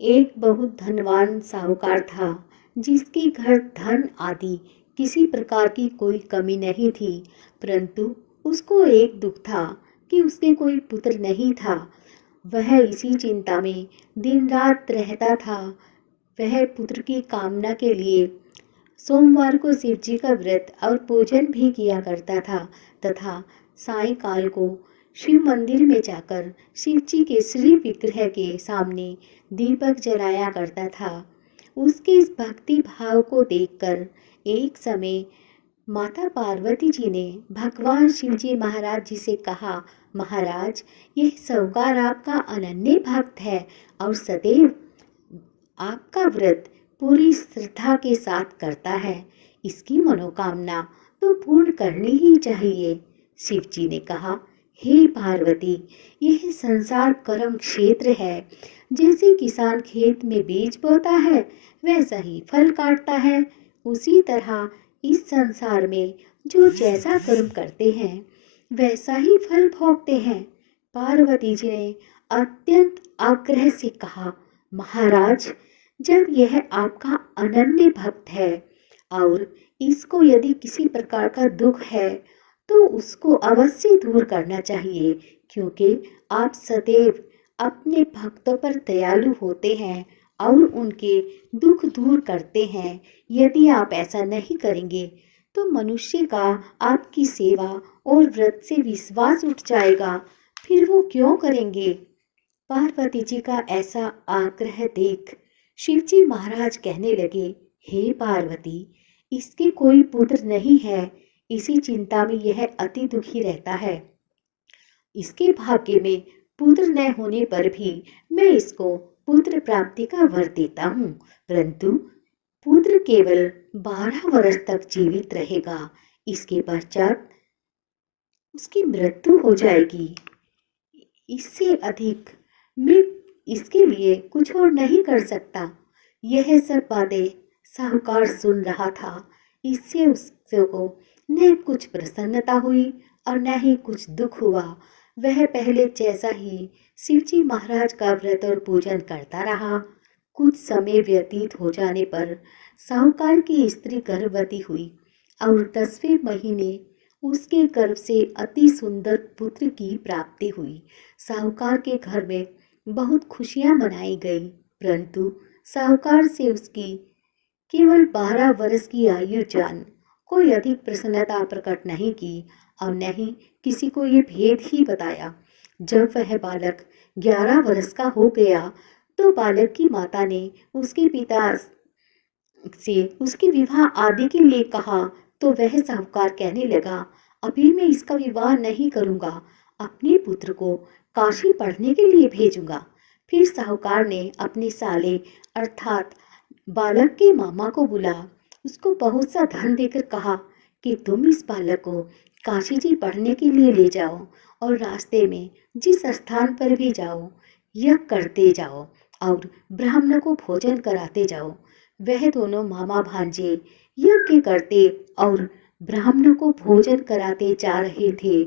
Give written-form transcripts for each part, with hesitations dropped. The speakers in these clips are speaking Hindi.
एक बहुत धनवान साहूकार था, जिसके घर धन आदि किसी प्रकार की कोई कमी नहीं थी। परंतु उसको एक दुख था कि उसके कोई पुत्र नहीं था। वह इसी चिंता में दिन रात रहता था। वह पुत्र की कामना के लिए सोमवार को शिव जी का व्रत और पूजन भी किया करता था तथा सायंकाल को शिव मंदिर में जाकर शिव जी के श्री विग्रह के सामने दीपक जलाया करता था। उसके इस भक्ति भाव को देखकर एक समय माता पार्वती जी ने भगवान शिव जी महाराज जी से कहा, महाराज, यह साहूकार आपका अनन्य भक्त है और सदैव आपका व्रत पूरी श्रद्धा के साथ करता है। इसकी मनोकामना तो पूर्ण करनी ही चाहिए। शिव जी ने कहा, हे पार्वती, यह संसार कर्म क्षेत्र है। जैसे किसान खेत में बीज बोता है वैसा ही फल काटता है, उसी तरह इस संसार में जो जैसा कर्म करते हैं वैसा ही फल भोगते हैं। पार्वती जी ने अत्यंत आग्रह से कहा, महाराज, जब यह आपका अनन्य भक्त है और इसको यदि किसी प्रकार का दुख है तो उसको अवश्य दूर करना चाहिए, क्योंकि आप सदैव अपने भक्तों पर दयालु होते हैं और उनके दुख दूर करते हैं। यदि आप ऐसा नहीं करेंगे तो मनुष्य का आपकी सेवा और व्रत से विश्वास उठ जाएगा, फिर वो क्यों करेंगे। पार्वती जी का ऐसा आग्रह देख शिवजी महाराज कहने लगे, हे पार्वती, इसके कोई पुत्र नहीं है, इसी चिंता में यह अति दुखी रहता है। इसके भाग्य में पुत्र न होने पर भी मैं इसको पुत्र प्राप्ति का वर देता हूँ, परंतु पुत्र केवल 12 वर्ष तक जीवित रहेगा। इसके पश्चात उसकी मृत्यु हो जाएगी। इससे अधिक मैं इसके लिए कुछ और नहीं कर सकता। यह सब बातें साहूकार सुन रहा था। इससे उसको न कुछ प्रसन्नता हुई और न ही कुछ दुख हुआ। वह पहले जैसा ही शिवजी महाराज का व्रत और पूजन करता रहा। कुछ समय व्यतीत हो जाने पर साहूकार की स्त्री गर्भवती हुई और 10वें महीने उसके गर्भ से अति सुंदर पुत्र की प्राप्ति हुई। साहूकार के घर में बहुत खुशियां मनाई गई, परंतु साहूकार से उसकी केवल 12 वर्ष की आयु जान कोई अधिक प्रसन्नता प्रकट नहीं की और न ही किसी को ये भेद ही बताया। जब वह बालक 11 वर्ष का हो गया तो बालक की माता ने उसके पिता से उसके विवाह आदि के लिए कहा, तो वह साहूकार कहने लगा, अभी मैं इसका विवाह नहीं करूंगा, अपने पुत्र को काशी पढ़ने के लिए भेजूंगा। फिर साहूकार ने अपने साले अर्थात बालक के मामा को बुला उसको बहुत सा धन देकर कहा कि तुम इस बालक को काशी जी पढ़ने के लिए ले जाओ और रास्ते में जिस स्थान पर भी जाओ यह करते जाओ और ब्राह्मणों को भोजन कराते जाओ। वह दोनों मामा भांजे यज्ञ करते और ब्राह्मणों को भोजन कराते जा रहे थे।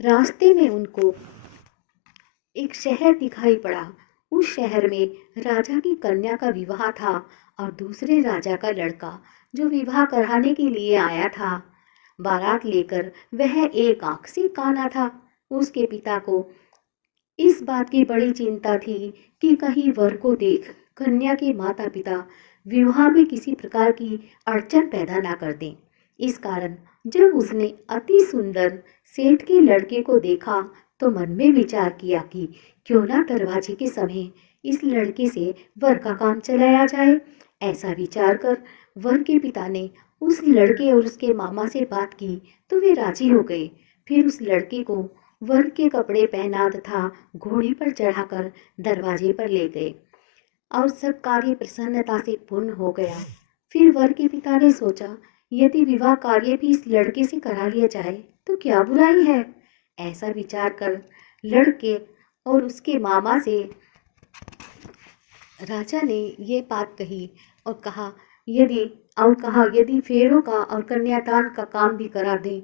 रास्ते में उनको एक शहर दिखाई पड़ा। उस शहर में राजा की कन्या का विवाह था और दूसरे राजा का लड़का जो विवाह कराने के लिए आया था बारात लेकर, वह एक आंख से काना था। उसके पिता को इस बात की बड़ी चिंता थी कि कहीं वर को देख कन्या के माता पिता विवाह में किसी प्रकार की अड़चन पैदा ना कर दें। इस कारण जब उसने अति सुंदर सेठ के लड़के को देखा तो मन में विचार किया कि क्यों ना दरवाजे के समय इस लड़के से वर का काम चलाया जाए। ऐसा विचार कर वर के पिता ने उस लड़के और उसके मामा से बात की तो वे राजी हो गए। फिर उस लड़के को वर के कपड़े पहना तथा घोड़े पर चढ़ाकर दरवाजे पर ले गए और सब कार्य प्रसन्नता से पूर्ण हो गया। फिर वर के पिता ने सोचा, यदि विवाह कार्य भी इस लड़के से करा लिया जाए तो क्या बुराई है। ऐसा विचार कर लड़के और उसके मामा से राजा ने ये बात कही और यदि फेरों का और कन्यादान का काम भी करा दें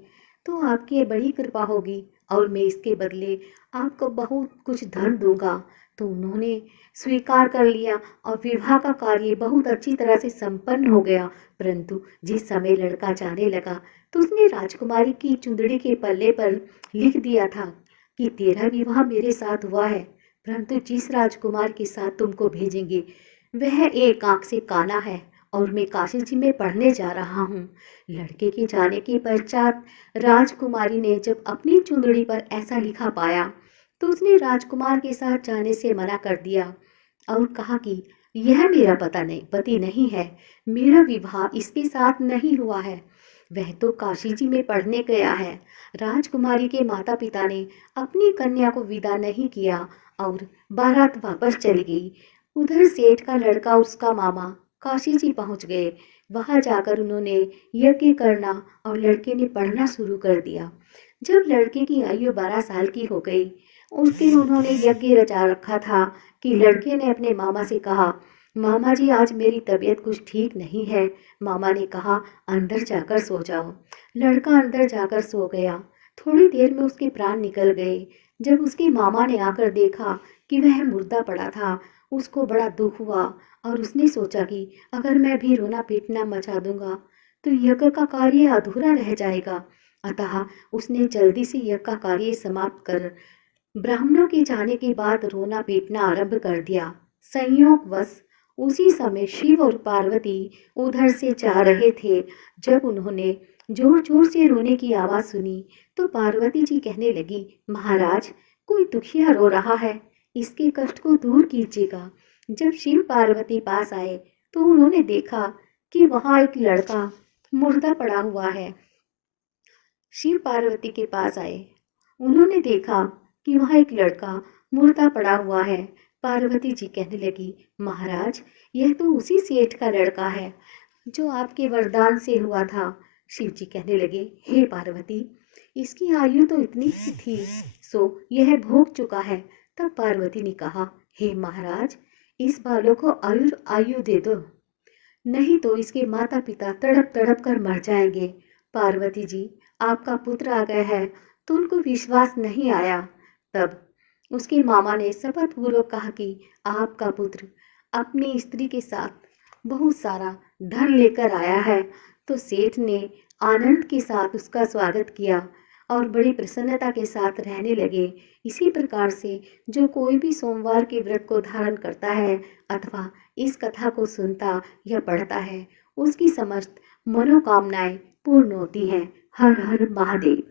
तो आपकी बड़ी कृपा होगी और मैं इसके बदले आपको बहुत कुछ धन दूंगा। तो उन्होंने स्वीकार कर लिया और विवाह का कार्य बहुत अच्छी तरह से संपन्न हो गया। परंतु जिस समय लड़का जाने लगा तो उसने राजकुमारी की चुंदड़ी के पल्ले पर लिख दिया था कि तेरा विवाह मेरे साथ हुआ है, परंतु जिस राजकुमार के साथ तुमको भेजेंगे वह एक आंख से काना है और मैं काशी जी में पढ़ने जा रहा हूँ। लड़के के जाने के पश्चात राजकुमारी ने जब अपनी चुंदड़ी पर ऐसा लिखा पाया तो उसने राजकुमार के साथ जाने से मना कर दिया और कहा कि यह मेरा पति नहीं है, मेरा विवाह इसके साथ नहीं हुआ है, वह तो काशी जी में पढ़ने गया है। राजकुमारी के माता पिता ने अपनी कन्या को विदा नहीं किया और बारात वापस चली गई। उधर सेठ का लड़का उसका मामा काशी जी पहुंच गए। वहां जाकर उन्होंने यज्ञ करना और लड़के ने पढ़ना शुरू कर दिया। जब लड़के की आयु 12 साल की हो गई उस दिन उन्होंने यज्ञ रचा रखा था कि लड़के ने अपने मामा से कहा, मामा जी आज मेरी तबीयत कुछ ठीक नहीं है। मामा ने कहा अंदर जाकर सो जाओ। लड़का अंदर जाकर सो गया। थोड़ी देर में उसके प्राण निकल गए। जब उसके मामा ने आकर देखा कि वह मुर्दा पड़ा था उसको बड़ा दुख हुआ और उसने सोचा कि अगर मैं भी रोना पीटना मचा दूंगा तो यज्ञ का कार्य अधूरा रह जाएगा। अतः उसने जल्दी से यज्ञ का कार्य समाप्त कर ब्राह्मणों के जाने के बाद रोना पीटना आरंभ कर दिया। संयोगवश उसी समय शिव और पार्वती उधर से जा रहे थे। जब उन्होंने जोर जोर से रोने की आवाज सुनी तो पार्वती जी कहने लगी, महाराज कोई दुखिया रो रहा है, इसके कष्ट को दूर कीजिएगा। जब शिव पार्वती पास आए तो उन्होंने देखा कि वहां एक लड़का मुर्दा पड़ा हुआ है। शिव पार्वती के पास आए, उन्होंने देखा कि वहां एक लड़का मुर्दा पड़ा हुआ है। पार्वती जी कहने लगी, महाराज यह तो उसी सेठ का लड़का है जो आपके वरदान से हुआ था। शिव जी कहने लगे, हे पार्वती इसकी आयु तो इतनी ही थी, सो यह भोग चुका है। तब पार्वती ने कहा, हे महाराज इस बालक को आयु दे दो, नहीं तो इसके माता पिता तड़प तड़प कर मर जाएंगे। पार्वती जी आपका पुत्र आ गया है तो उनको विश्वास नहीं आया। तब उसके मामा ने शपथ पूर्वक कहा कि आपका पुत्र अपनी स्त्री के साथ बहुत सारा धन लेकर आया है। तो सेठ ने आनंद के साथ उसका स्वागत किया और बड़ी प्रसन्नता के साथ रहने लगे। इसी प्रकार से जो कोई भी सोमवार के व्रत को धारण करता है अथवा इस कथा को सुनता या पढ़ता है उसकी समस्त मनोकामनाएं पूर्ण होती हैं। हर हर महादेव।